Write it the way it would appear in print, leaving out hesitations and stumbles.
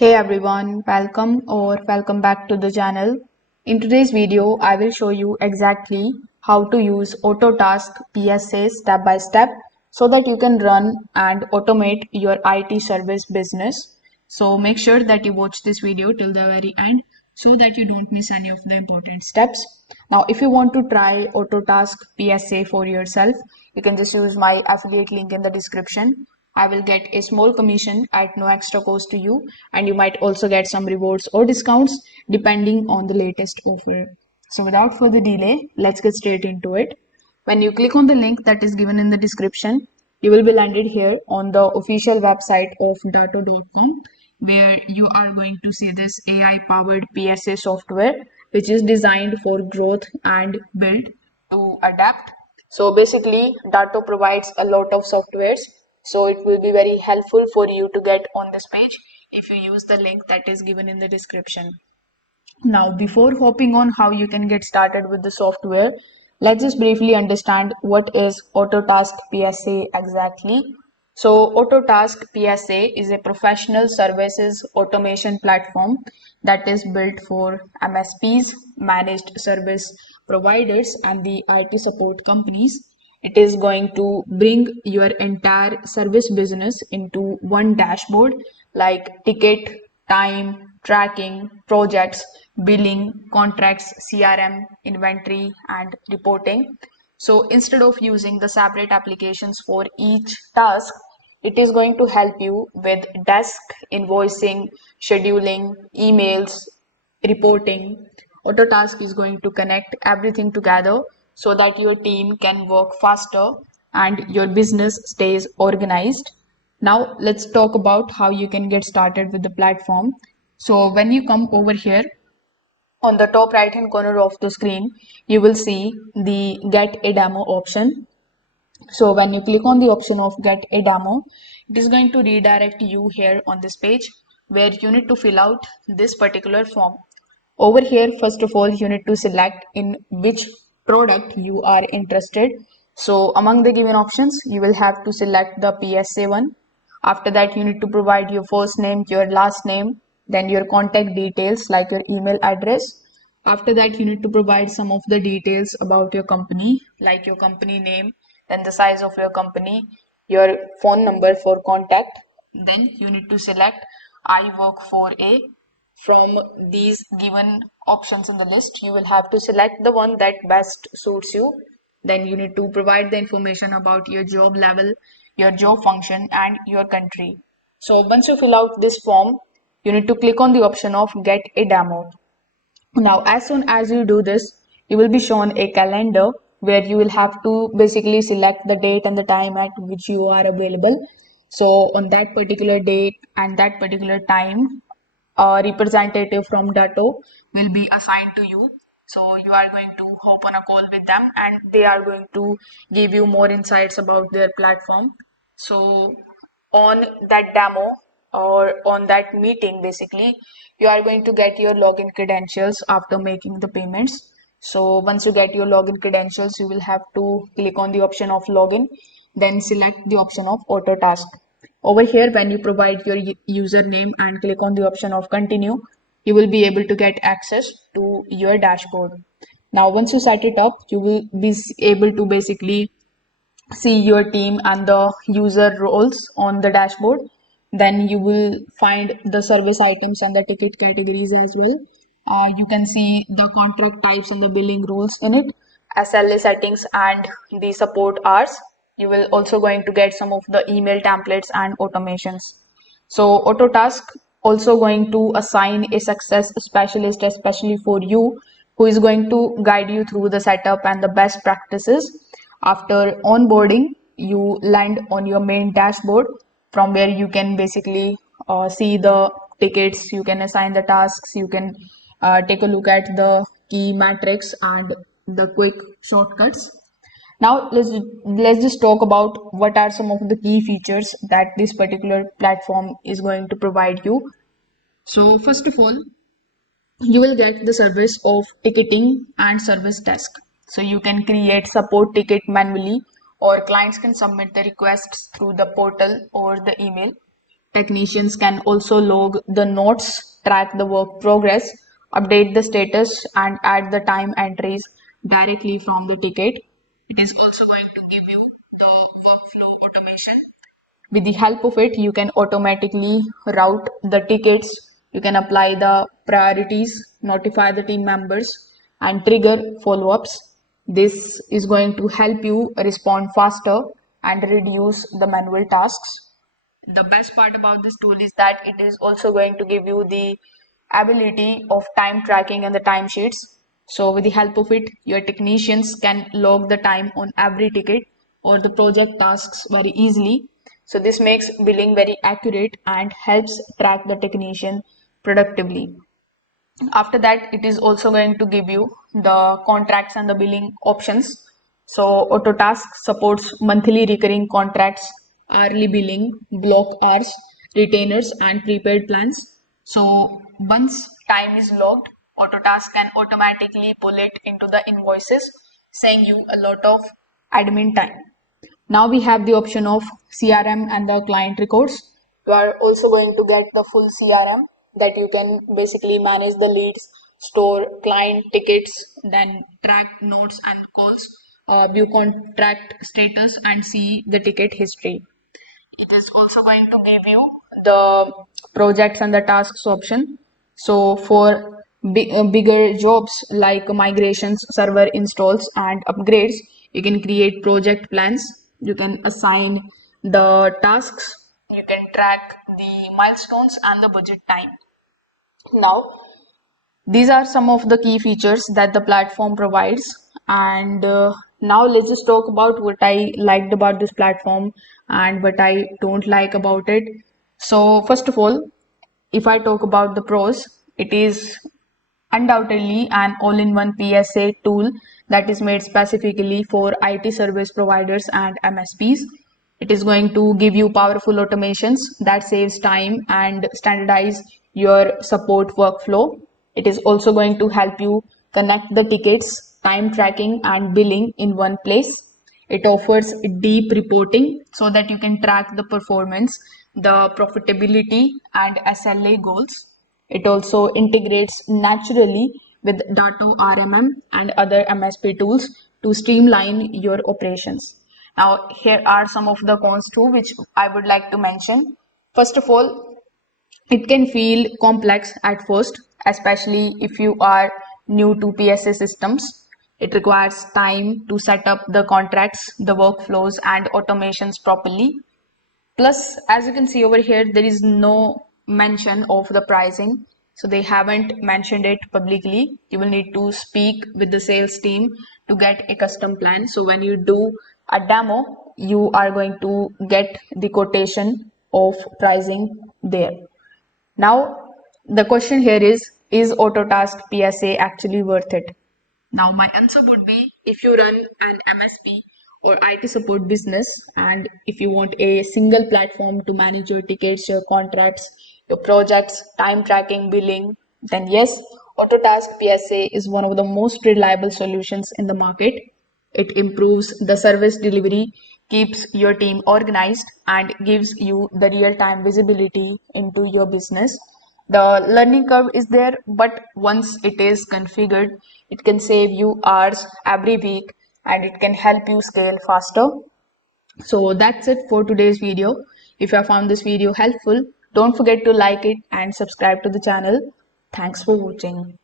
Hey everyone, welcome back to the channel. In today's video, I will show you exactly how to use Autotask PSA step by step so that you can run and automate your IT service business. So make sure that you watch this video till the very end so that you don't miss any of the important steps. Now, if you want to try Autotask PSA for yourself, you can just use my affiliate link in the description. I will get a small commission at no extra cost to you, and you might also get some rewards or discounts depending on the latest offer. So, without further delay, let's get straight into it. When you click on the link that is given in the description, you will be landed here on the official website of datto.com, where you are going to see this AI powered PSA software, which is designed for growth and built to adapt. So basically, Datto provides a lot of softwares, so it will be very helpful for you to get on this page if you use the link that is given in the description. Now, before hopping on how you can get started with the software, let's just briefly understand what is Autotask PSA exactly. So, Autotask PSA is a professional services automation platform that is built for MSPs, managed service providers, and the IT support companies. It is going to bring your entire service business into one dashboard like ticket, time, tracking, projects, billing, contracts, CRM, inventory, and reporting. So instead of using the separate applications for each task, it is going to help you with desk, invoicing, scheduling, emails, reporting. Autotask is going to connect everything together so that your team can work faster and your business stays organized. Now let's talk about how you can get started with the platform. So when you come over here on the top right hand corner of the screen, you will see the get a demo option. So when you click on the option of get a demo, it is going to redirect you here on this page where you need to fill out this particular form. Over here, first of all, you need to select in which product you are interested. So among the given options, you will have to select the PSA one. After that, you need to provide your first name, your last name, then your contact details like your email address. After that, you need to provide some of the details about your company, like your company name, then the size of your company, your phone number for contact. Then you need to select I work for a. From these given options in the list, you will have to select the one that best suits you. Then you need to provide the information about your job level, your job function, and your country. So once you fill out this form, you need to click on the option of get a demo. Now, as soon as you do this, you will be shown a calendar where you will have to basically select the date and the time at which you are available. So, on that particular date and that particular time, a representative from Datto will be assigned to you. So, you are going to hop on a call with them and they are going to give you more insights about their platform. So, on that demo or on that meeting, basically, you are going to get your login credentials after making the payments. So once you get your login credentials, you will have to click on the option of login, then select the option of auto task. Over here, when you provide your username and click on the option of continue, you will be able to get access to your dashboard. Now, once you set it up, you will be able to basically see your team and the user roles on the dashboard. Then you will find the service items and the ticket categories as well. You can see the contract types and the billing rules in it, SLA settings and the support hours. You will also going to get some of the email templates and automations. So Autotask also going to assign a success specialist especially for you, who is going to guide you through the setup and the best practices. After onboarding, you land on your main dashboard from where you can basically see the tickets, you can assign the tasks, you can take a look at the key metrics and the quick shortcuts. Now let's just talk about what are some of the key features that this particular platform is going to provide you. So first of all, you will get the service of ticketing and service desk. So you can create support ticket manually, or clients can submit the requests through the portal or the email. Technicians can also log the notes, track the work progress, update the status, and add the time entries directly from the ticket. It is also going to give you the workflow automation. With the help of it, you can automatically route the tickets, you can apply the priorities, notify the team members, and trigger follow-ups. This is going to help you respond faster and reduce the manual tasks. The best part about this tool is that it is also going to give you the ability of time tracking and the timesheets. So with the help of it, your technicians can log the time on every ticket or the project tasks very easily. So this makes billing very accurate and helps track the technician productively. After that, it is also going to give you the contracts and the billing options. So Autotask supports monthly recurring contracts, hourly billing, block hours, retainers, and prepaid plans. So once time is logged, Autotask can automatically pull it into the invoices, saving you a lot of admin time. Now we have the option of CRM and the client records. You are also going to get the full CRM that you can basically manage the leads, store client tickets, then track notes and calls, view contract status, and see the ticket history. It is also going to give you the projects and the tasks option. So for bigger jobs like migrations, server installs, and upgrades, you can create project plans. You can assign the tasks. You can track the milestones and the budget time. Now, these are some of the key features that the platform provides. And now let's just talk about what I liked about this platform and what I don't like about it. So, first of all, if I talk about the pros, it is undoubtedly an all-in-one PSA tool that is made specifically for IT service providers and MSPs. It is going to give you powerful automations that saves time and standardize your support workflow. It is also going to help you connect the tickets, time tracking, and billing in one place. It offers deep reporting so that you can track the performance, the profitability, and SLA goals. It also integrates naturally with Datto RMM and other MSP tools to streamline your operations. Now, here are some of the cons too, which I would like to mention. First of all, it can feel complex at first, especially if you are new to PSA systems. It requires time to set up the contracts, the workflows, and automations properly. Plus, as you can see over here, there is no mention of the pricing. So they haven't mentioned it publicly. You will need to speak with the sales team to get a custom plan. So when you do a demo, you are going to get the quotation of pricing there. Now, the question here is Autotask PSA actually worth it? Now, my answer would be if you run an MSP or IT support business and if you want a single platform to manage your tickets, your contracts, your projects, time tracking, billing, then yes, Autotask PSA is one of the most reliable solutions in the market. It improves the service delivery, keeps your team organized, and gives you the real time visibility into your business. The learning curve is there, but once it is configured, it can save you hours every week and it can help you scale faster. So that's it for today's video. If you have found this video helpful, don't forget to like it and subscribe to the channel. Thanks for watching.